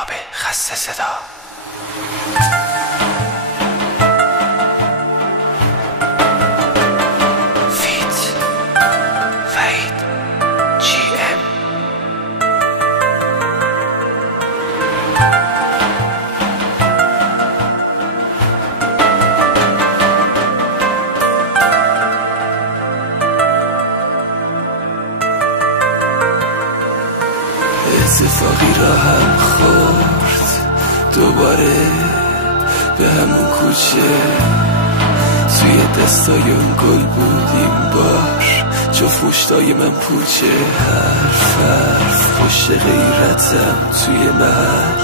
جناب خسته صدا. فیت وحید جی ام. اتفاقی را هم خورد دوباره به همون کوچه، توی دستای اون گل بودیم بار، جفت مشتای من پوچه. حرف پشت غیرتم توی محل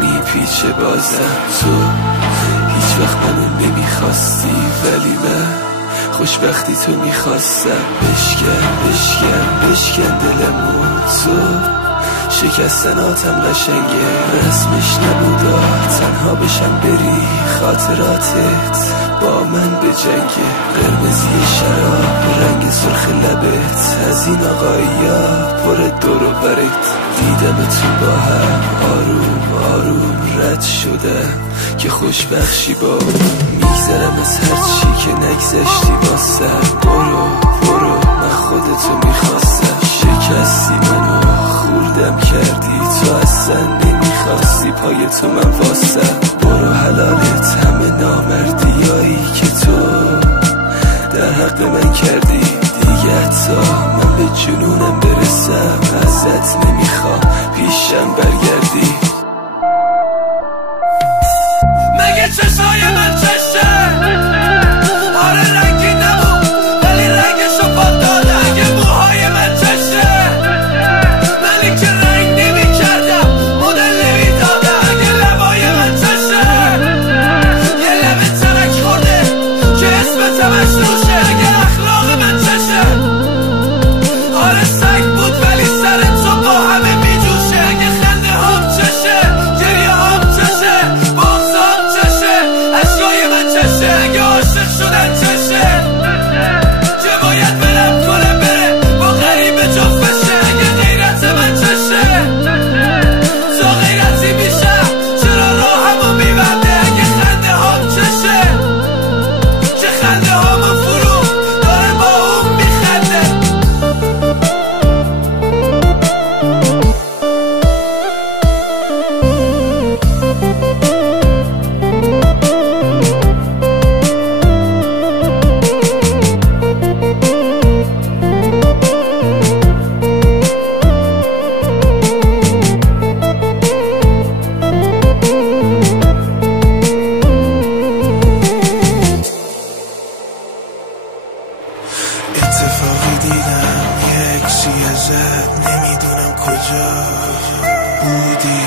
میپیچه بازم. تو هیچ وقت منو نمیخواستی ولی من خوشبختی تو میخواستم. بشکن دلمو تو، شکستناتم قشنگه رسمش نبودا، تنها بشم بری خاطراتت با من به جنگه. قرمزی شراب رنگ سرخ لبت، از این آقایا پر دور و برت. دیدم تو با هم آروم رد شدم که خوشبخشی با میگذرم از هرچی که نگذشتی واسم. برو من خودتو میخواستم، شکستی منو خوردم کردی، تو اصلا نمیخواستی پای تو من واسم. برو حلالت همه نامردیایی که تو در حق من کردی، دیگه حتی من به جنونم برسم ازت نمیخوام پیشم برگردی. مگه چشای من چشه؟ آره رنگی نبود ولی رنگشو پاک داده. اگه موهای من چشه؟ منی که رنگ نمی کردم مدل نمی داده. اگه لبای من چشه؟ یه لب ترک خورده که اسم تمش روشه. اگه اخلاق من چشه؟ آره سنگ بود ولی سر تو با همه می جوشه. اگه خنده هم چشه؟ گریه هم چشه؟ بغض هم چشه؟ اشکای من چشه؟ اگه عاشق شدن چشه؟ که باید برم کنه بره با غریبه جفتشه. اگه غیرت من چشه؟ تا غیرتی میشم چرا راهمو میبنده. اگه خنده هم چشه؟ که خنده همو فرو داره با اون میخنده. اتفاقی دیدم یک چیه زد، نمیدونم کجا بودی